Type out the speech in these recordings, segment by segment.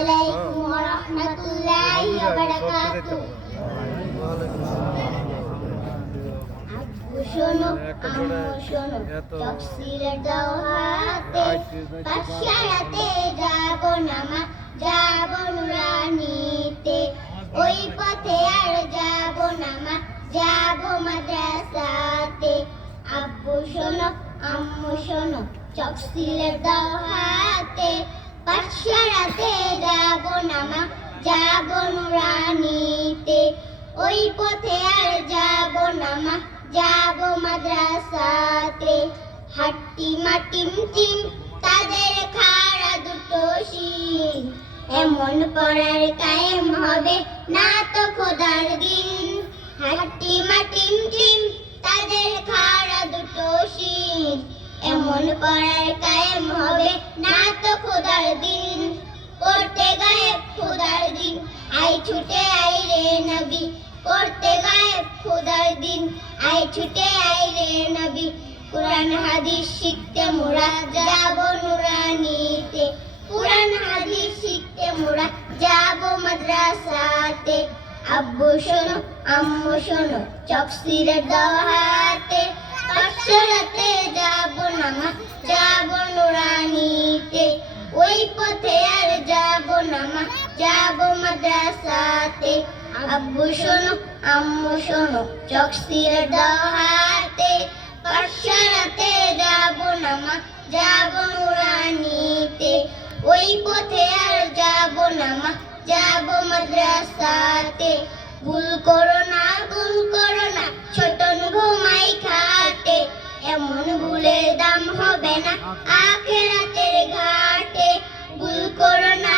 আলাইকুম ওয়া রাহমাতুল্লাহি ওয়া বারাকাতুহু। শোনো আম্মু শোনো, তফসিলের দাও হাতে, পাঠশালাতে যাব না মা, যাব নুরানিতে। ওই পথে আর যাব না মা, যাব মাদ্রাসাতে। আব্বু শোনো আম্মু শোনো, তফসিলের দাও হাতে, পাঠশালাতে যাব না মা, যাব নুরানিতে। ওই পথে আর যাব না মা, যাব মাদ্রাসাতে। হাট্টিমা টিম টিম তাদের খাড়া দুটো শিং, এমন পড়ার কায়েম হবে না তো খোদার দিন। হাট্টিমা টিম টিম তাদের খাড়া দুটো শিং, এমন পড়ার কায়েম হবে না তো খোদার দিন। করতে গায়েব খোদার দিন, আই ছুটে আই রে নবী। করতে গায়েব খোদার দিন, আই ছুটে আই রে নবী। কুরআন হাদিস শিখতে মোরা যাব নুরানিতে। কুরআন হাদিস শিখতে মোরা যাব মাদ্রাসাতে। আব্বু শোনো আম্মু শোনো, তফসিলের দাও হাতে, পাঠশালাতে যাব না মা, যাব নুরানিতে। ওই পথে আর যাব না মা, যাব মাদ্রাসাতে। আব্বু শোনো আম্মু শোনো, তফসিলের দাও হাতে, পাঠশালাতে যাব না মা, যাব নুরানিতে। ওই পথে আর যাব না মা, যাব মাদ্রাসাতে। ভুল করো না ছোটন ঘুমাই খাটে, এমন ভুলের দাম হবে না আখিরাতের ঘাটে। ভুল করো না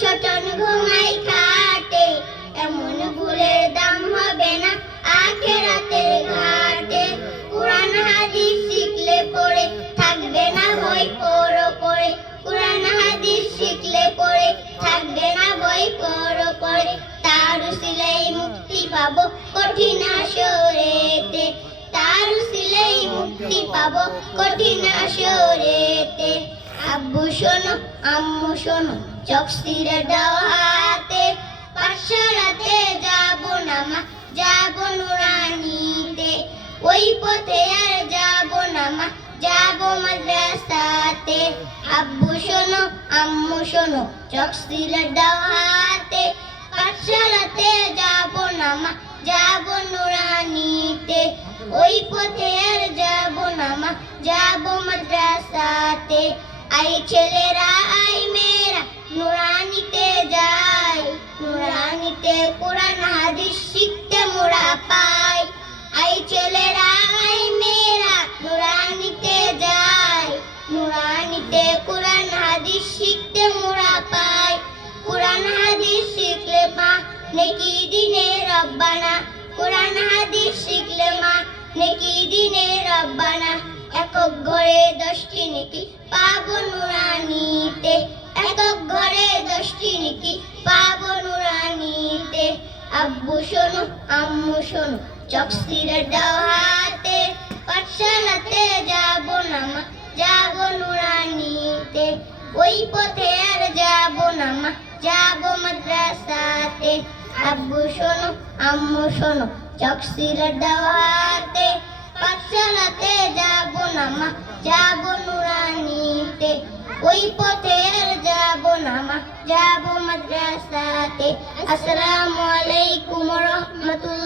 ছোটন ঘুমাই খাটে, এমন ভুলের দাম হবে না আখিরাতের ঘাটে। কুরআন হাদিস শিখলে পড়ে থাকবে না বই পড়ো পড়ে। কুরআন হাদিস শিখলে পড়ে থাকবে না বই পড়ো পড়ে। তার উসিলাই মুক্তি পাবো কঠিন হাসরেতে। তার উসিলাই মুক্তি পাবো কঠিন হাসরেতে। আব্বু শোনো আম্মু শোনো, তফসিলের দাও হাতে, পাঠশালাতে যাব না মা, যাব নুরানিতে। ওই পথে আর যাব না মা, যাব মাদ্রাসাতে। আব্বু শোনো আম্মু শোনো, তফসিলের দাও হাতে, পাঠশালাতে যাব না মা, যাব নুরানিতে। ওই পথে আর যাব না মা, যাব মাদ্রাসাতে। আই ছেলেরা আই মেয়েরা নুরানিতে যাই, নুরানিতে কুরআন হাদিস শিখতে মোরা পাই। আই ছেলেরা আই মেয়েরা নুরানিতে যাই, নুরানিতে কুরআন হাদিস শিখতে মোরা পাই। কুরআন হাদিস শিখলে মা নেকি দিনে রব্বানা। কুরআন হাদিস শিখলে মা নেকি দিনে রব্বানা। একক ঘরে 10টি নেকি পাবো নুরানিতে। একক ঘরে 10টি নেকি পাবো নুরানিতে। আব্বু শোনো আম্মু শোনো, তফসিলের দাও হাতে, পাঠশালাতে যাব না মা, যাব নুরানিতে। ওই পথে আর যাব না মা, যাব মাদ্রাসাতে। আব্বু শোনো আম্মু শোনো, তফসিলের দাও হাতে, পাঠশালাতে যাব না মা, যাব নুরানিতে। ওই পথে আর যাব না মা, যাব মাদ্রাসাতে। আসসালামু আলাইকুম ওয়া রাহমাতুল্লাহ।